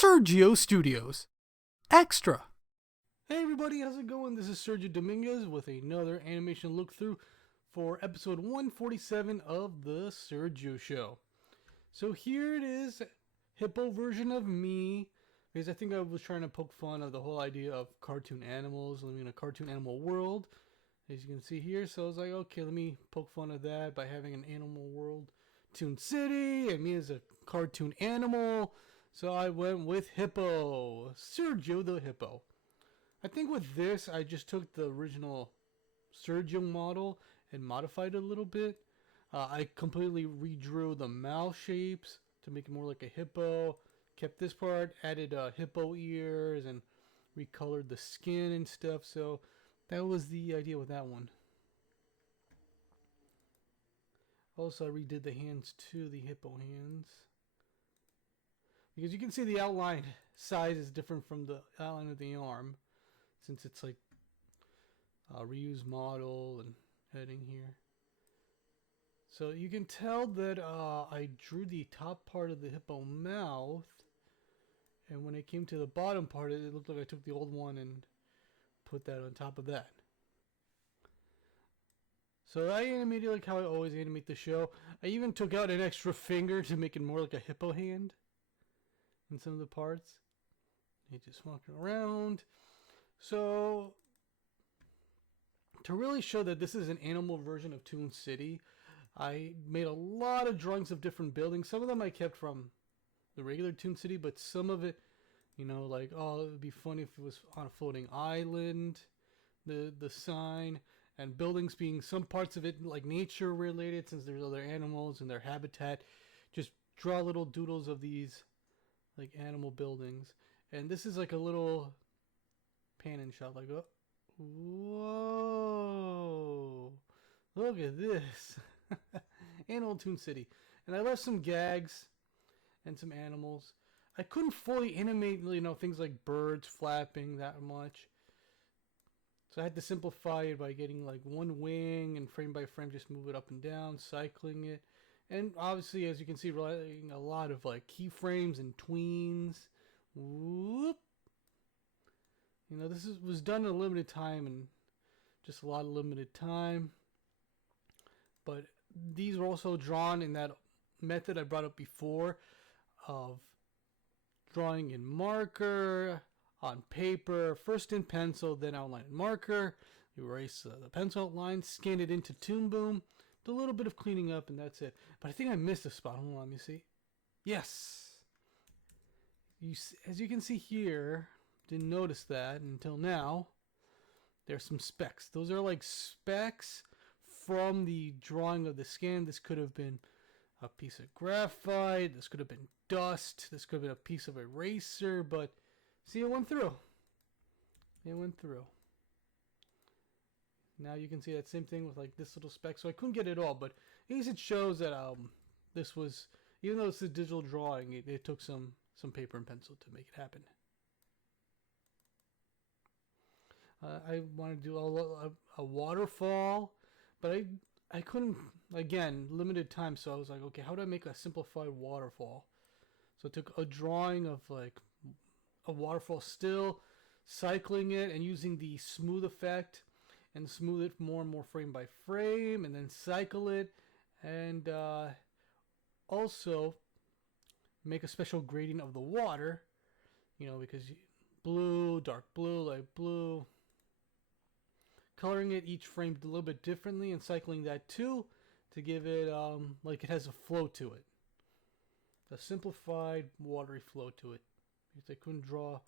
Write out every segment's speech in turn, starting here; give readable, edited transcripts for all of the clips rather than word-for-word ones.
Sergio Studios. Extra. Hey everybody, how's it going? This is Sergio Dominguez with another animation look through for episode 147 of the Sergio Show. So here it is, hippo version of me, because I think I was trying to poke fun of the whole idea of cartoon animals living in a cartoon animal world, as you can see here. So I was like, okay, let me poke fun of that by having an animal world, Toon City, and me as a cartoon animal. So I went with Hippo, Sergio the Hippo. I think with this, I just took the original Sergio model and modified it a little bit. I completely redrew the mouth shapes to make it more like a hippo. Kept this part, added hippo ears, and recolored the skin and stuff. So that was the idea with that one. Also, I redid the hands too, the hippo hands. Because you can see the outline size is different from the outline of the arm, since it's like a reused model and heading here. So you can tell that I drew the top part of the hippo mouth, and when it came to the bottom part, it looked like I took the old one and put that on top of that. So I animated like how I always animate the show. I even took out an extra finger to make it more like a hippo hand in some of the parts. He just walking around. So to really show that this is an animal version of Toon City, I made a lot of drawings of different buildings. Some of them I kept from the regular Toon City, but some of it, you know, like, oh, it would be funny if it was on a floating island, the sign, and buildings being some parts of it like nature related, since there's other animals and their habitat. Just draw little doodles of these like animal buildings. And this is like a little pan and shot, like, oh, whoa, look at this. Animal Toon City. And I left some gags and some animals. I couldn't fully animate, you know, things like birds flapping that much. So I had to simplify it by getting like one wing and frame by frame just move it up and down, cycling it. And obviously, as you can see, relying a lot of like keyframes and tweens. Whoop. You know, this was done in a limited time and just a lot of limited time. But these were also drawn in that method I brought up before of drawing in marker, on paper, first in pencil, then outline in marker, erase the pencil outline, scan it into Toon Boom, do a little bit of cleaning up, and that's it. But I think I missed a spot. Hold on, let me see. Yes! As you can see here, didn't notice that until now, there's some specks. Those are like specks from the drawing of the scan. This could have been a piece of graphite, this could have been dust, this could have been a piece of eraser, but see, it went through. It went through. Now you can see that same thing with like this little speck. So I couldn't get it all, but at least it shows that this was, even though it's a digital drawing, it took some paper and pencil to make it happen. I wanted to do a waterfall, but I couldn't, again, limited time, so I was like, okay, how do I make a simplified waterfall? So I took a drawing of like a waterfall still, cycling it and using the smooth effect and smooth it more and more frame by frame, and then cycle it, and also make a special gradient of the water, you know, because blue, dark blue, light blue, coloring it each frame a little bit differently and cycling that too to give it like it has a flow to it, a simplified watery flow to it, because I couldn't draw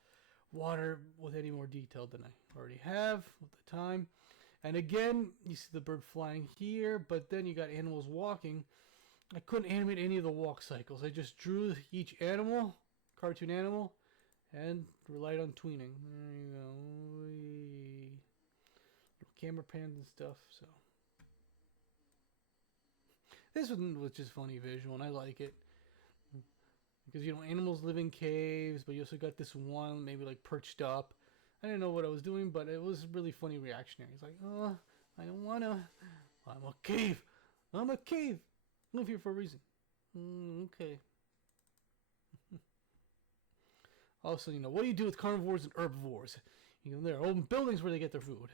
water with any more detail than I already have with the time. And again, you see the bird flying here, but then you got animals walking. I couldn't animate any of the walk cycles. I just drew each animal, cartoon animal, and relied on tweening. There you go. Camera pans and stuff. So this one was just funny visual, and I like it because, you know, animals live in caves, but you also got this one maybe like perched up. I didn't know what I was doing, but it was really funny reactionary. It's like, oh, I don't wanna. I'm a cave. I'm a cave. I live here for a reason. Okay. Also, you know, what do you do with carnivores and herbivores? You know, there are open buildings where they get their food.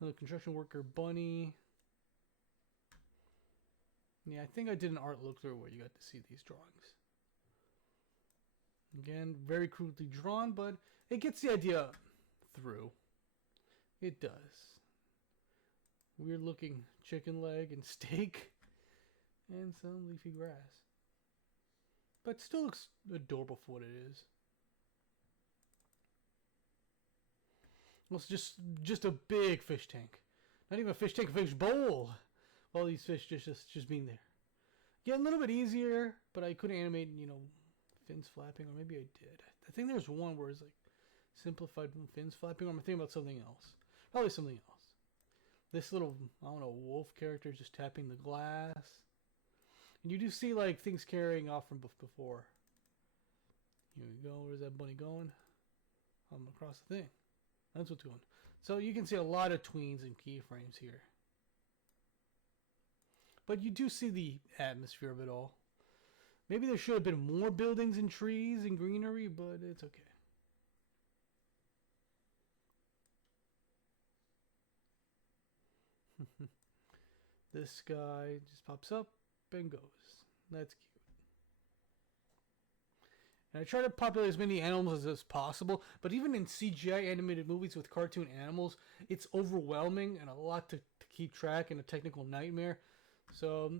Another construction worker bunny. Yeah, I think I did an art look through where you got to see these drawings. Again, very crudely drawn, but it gets the idea through. It does. Weird looking chicken leg and steak. And some leafy grass. But still looks adorable for what it is. Well, it's just a big fish tank. Not even a fish tank, a fish bowl. All these fish just being there. Yeah, a little bit easier, but I couldn't animate, you know, fins flapping, or maybe I did. I think there's one where it's like simplified fins flapping, or I'm thinking about something else. Probably something else. This little, I don't know, wolf character is just tapping the glass. And you do see like things carrying off from before. Here we go. Where's that bunny going? I'm across the thing. That's what's going. So you can see a lot of tweens and keyframes here. But you do see the atmosphere of it all. Maybe there should have been more buildings and trees and greenery, but it's okay. This guy just pops up and goes. That's cute. And I try to populate as many animals as possible, but even in CGI animated movies with cartoon animals, it's overwhelming and a lot to keep track and a technical nightmare. So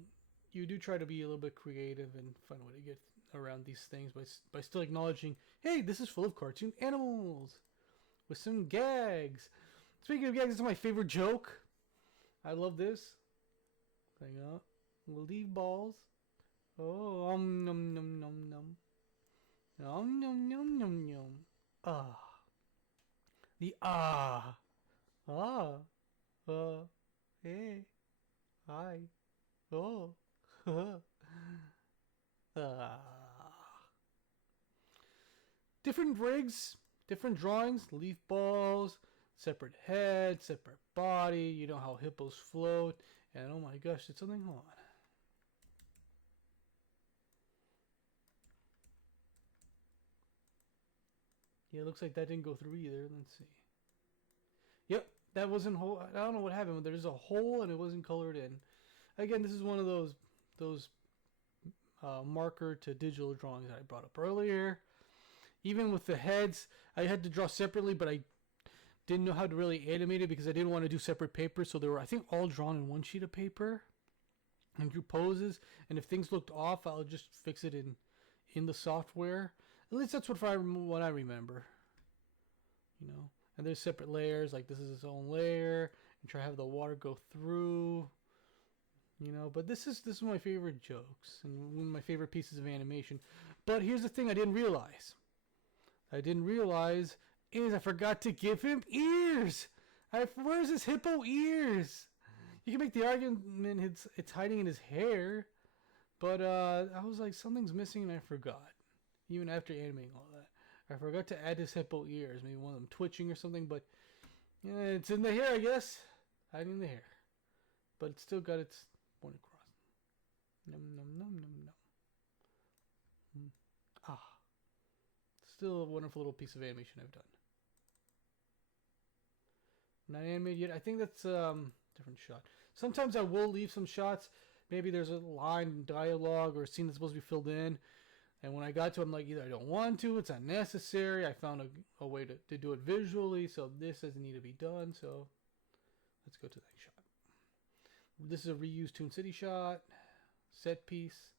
you do try to be a little bit creative and find a way to get around these things by still acknowledging, hey, this is full of cartoon animals with some gags. Speaking of gags, this is my favorite joke. I love this. Hang up. We'll leave balls. Oh, nom nom nom nom. Nom nom nom nom nom. Ah. The ah. Ah. Hey. Hi. Oh. Different rigs, different drawings, leaf balls, separate head, separate body. You know how hippos float. And oh my gosh, did something on? Yeah, it looks like that didn't go through either. Let's see. Yep, that wasn't whole. I don't know what happened, but there's a hole and it wasn't colored in. Again, this is one of those marker to digital drawings that I brought up earlier. Even with the heads, I had to draw separately, but I didn't know how to really animate it because I didn't want to do separate papers. So they were, I think, all drawn in one sheet of paper and drew poses. And if things looked off, I'll just fix it in the software. At least that's what I remember. You know, and there's separate layers. Like this is its own layer, and try to have the water go through. You know, but this is my favorite jokes and one of my favorite pieces of animation. But here's the thing I didn't realize. Is I forgot to give him ears. Where's his hippo ears? You can make the argument it's hiding in his hair, but I was like, something's missing and I forgot. Even after animating all that, I forgot to add his hippo ears. Maybe one of them twitching or something, but yeah, it's in the hair, I guess. Hiding in the hair, but it's still got its point across. Num num num num num. Ah, still a wonderful little piece of animation I've done. Not animated yet. I think that's different shot. Sometimes I will leave some shots. Maybe there's a line, dialogue, or a scene that's supposed to be filled in. And when I got to it, I'm like, either I don't want to, it's unnecessary. I found a way to do it visually, so this doesn't need to be done. So let's go to that shot. This is a reused Toon City shot, set piece.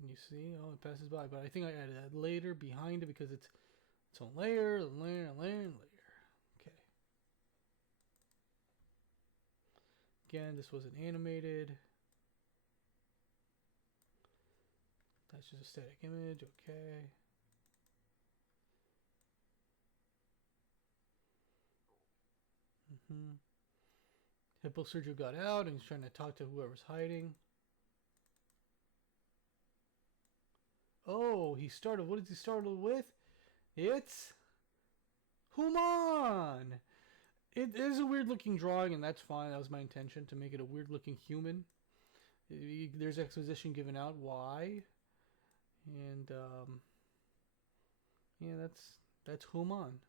And you see, oh, it passes by, but I think I added that later behind it because it's its own layer, layer, layer, and layer. Okay. Again, this wasn't animated. That's just a static image. Okay. Hippo Sergio got out and he's trying to talk to whoever's hiding. Oh, he started. What did he start with? It's Human. It is a weird looking drawing, and that's fine. That was my intention, to make it a weird looking human. There's exposition given out why, and yeah, that's Human.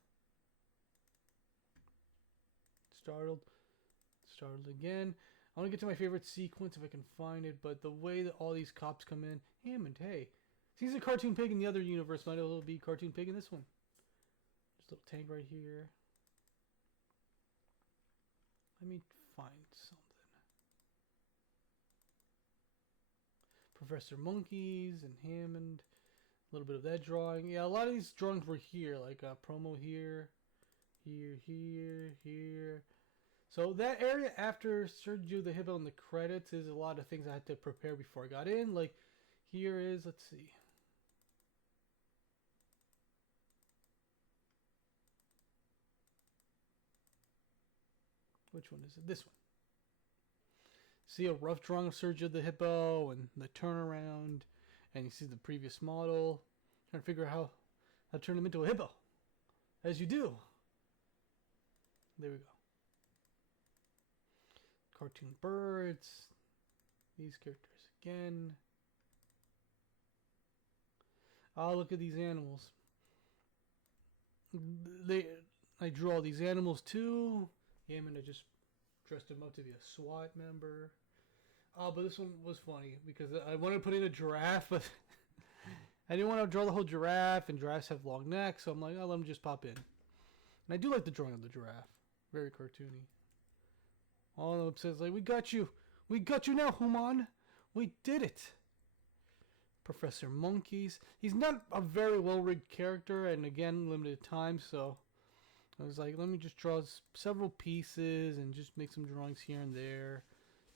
Startled again. I want to get to my favorite sequence if I can find it, but the way that all these cops come in, Hammond, hey, he's a cartoon pig in the other universe. Might as well be cartoon pig in this one. Just a little tank right here. Let me find something. Professor Monkeys and Hammond. A little bit of that drawing. Yeah, a lot of these drawings were here, like promo here, here. So that area after Sergio the Hippo in the credits is a lot of things I had to prepare before I got in. Like here is, let's see. Which one is it? This one. See a rough drawing of Sergio the Hippo and the turnaround, and you see the previous model. Trying to figure out how to turn him into a hippo, as you do. There we go. Cartoon birds. These characters again. Oh, look at these animals. I drew all these animals too. Hammond, I just dressed him up to be a SWAT member. Oh, but this one was funny because I wanted to put in a giraffe, but I didn't want to draw the whole giraffe, and giraffes have long necks, so I'm like, I'll let them just pop in. And I do like the drawing of the giraffe. Very cartoony. All of them says, like, we got you now, Human. We did it. Professor Monkeys. He's not a very well-rigged character, and again, limited time, so I was like, let me just draw several pieces and just make some drawings here and there.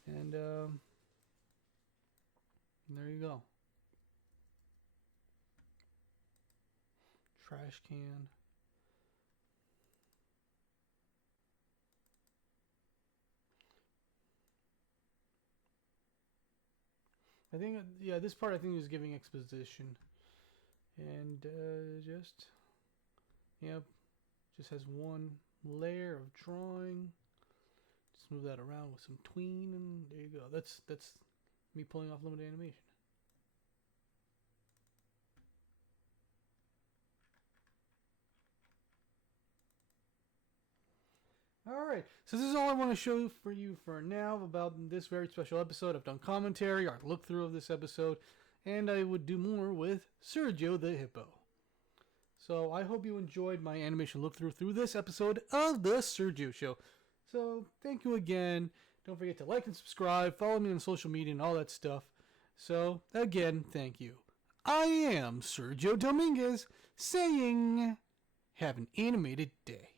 And there you go. Trash can. I think, yeah, this part I think was giving exposition. And just has one layer of drawing. Just move that around with some tween, and there you go. That's me pulling off limited animation. Alright, so this is all I want to show for you for now about this very special episode. I've done commentary, art look through of this episode, and I would do more with Sergio the Hippo. So I hope you enjoyed my animation look through this episode of the Sergio Show. So thank you again. Don't forget to like and subscribe, follow me on social media and all that stuff. So again, thank you. I am Sergio Dominguez saying, have an animated day.